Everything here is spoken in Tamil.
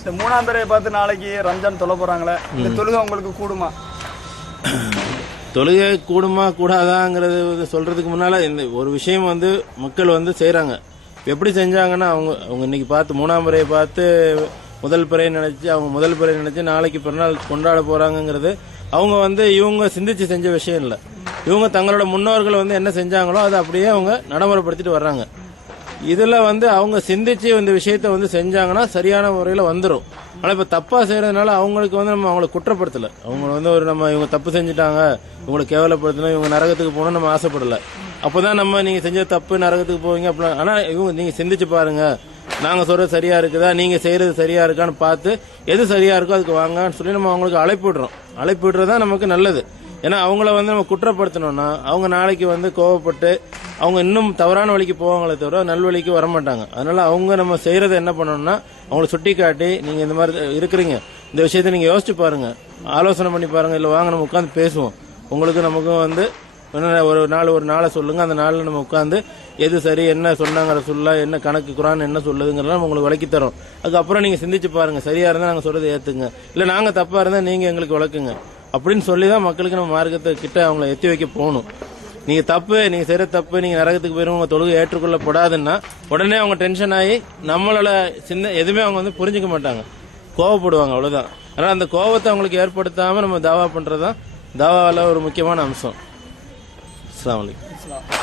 இந்த மூணாம் பிறையை பார்த்து நாளைக்கு ரம்ஜான் தொலை போறாங்களே, இந்த தொழுகை உங்களுக்கு கூடுமா? தொழுகை கூடுமா கூடாதாங்கிறது சொல்றதுக்கு முன்னால இந்த ஒரு விஷயம் வந்து மக்கள் வந்து செய்யறாங்க. எப்படி செஞ்சாங்கன்னா அவங்க இன்னைக்கு பார்த்து மூணாம் பிறையை பார்த்து முதல் பிறையை நினைச்சு அவங்க முதல் பிறையை நினைச்சு நாளைக்கு பிறநாள் கொண்டாட போறாங்கிறது அவங்க வந்து இவங்க சிந்திச்சு செஞ்ச விஷயம் இல்லை. இவங்க தங்களோட முன்னோர்கள் வந்து என்ன செஞ்சாங்களோ அதை அப்படியே அவங்க நடைமுறைப்படுத்திட்டு வர்றாங்க. இதுல வந்து அவங்க சிந்திச்சு இந்த விஷயத்த வந்து செஞ்சாங்கன்னா சரியான முறையில வந்துடும். ஆனா இப்ப தப்பா செய்யறதுனால அவங்களுக்கு வந்து நம்ம அவங்களை குற்றப்படுத்தல. அவங்க வந்து ஒரு நம்ம இவங்க தப்பு செஞ்சுட்டாங்க, இவங்களை கேவலப்படுத்தணும், இவங்க நரகத்துக்கு போகணும் நம்ம ஆசைப்படல. அப்பதான் நம்ம நீங்க செஞ்ச தப்பு நரகத்துக்கு போவீங்க அப்படி. ஆனா இவங்க நீங்க சிந்திச்சு பாருங்க, நாங்க சொல்றது சரியா இருக்குதா, நீங்க செய்யறது சரியா இருக்கான்னு பார்த்து எது சரியா இருக்கோ அதுக்கு வாங்கன்னு சொல்லி நம்ம அவங்களுக்கு அழைப்பு விடுறதா நமக்கு நல்லது. ஏன்னா அவங்கள வந்து நம்ம குற்றப்படுத்தணும்னா அவங்க நாளைக்கு வந்து கோவப்பட்டு அவங்க இன்னும் தவறான வழிக்கு போவாங்களே தவிர நல்வழிக்கு வரமாட்டாங்க. அதனால அவங்க நம்ம செய்யறதை என்ன பண்ணணும்னா அவங்களை சுட்டி காட்டி நீங்க இந்த மாதிரி இருக்கிறீங்க, இந்த விஷயத்த நீங்க யோசிச்சு பாருங்க, ஆலோசனை பண்ணி பாருங்க, இல்ல வாங்க நம்ம உட்காந்து பேசுவோம், உங்களுக்கு நமக்கும் வந்து ஒரு நாளை சொல்லுங்க, அந்த நாளில் நம்ம உட்காந்து எது சரி என்ன சொன்னாங்கிற சொல்ல என்ன கணக்கு குரான் என்ன சொல்லுதுங்கிறத உங்களுக்கு விளக்கி தரோம். அதுக்கப்புறம் நீங்க சிந்திச்சு பாருங்க, சரியா இருந்தா நாங்க சொல்றதை ஏத்துங்க, இல்ல நாங்க தப்பா இருந்தா நீங்க எங்களுக்கு விளக்குங்க அப்படின்னு சொல்லிதான் மக்களுக்கு நம்ம மார்க்கத்தை கிட்ட அவங்களை எத்தி வைக்க போகணும். நீங்க செய்யற தப்பு, நீங்க நரகத்துக்கு போயிரும், உங்க தொழுகை ஏற்றுக்கொள்ளப்படாதுன்னா உடனே அவங்க டென்ஷன் ஆகி நம்மளோட எதுவுமே அவங்க வந்து புரிஞ்சுக்க மாட்டாங்க, கோவப்படுவாங்க, அவ்வளவுதான். அதனால அந்த கோவத்தை அவங்களுக்கு ஏற்படுத்தாம நம்ம தாவா பண்றதுதான் தாவால ஒரு முக்கியமான அம்சம். அஸ்ஸலாமு அலைக்கும்.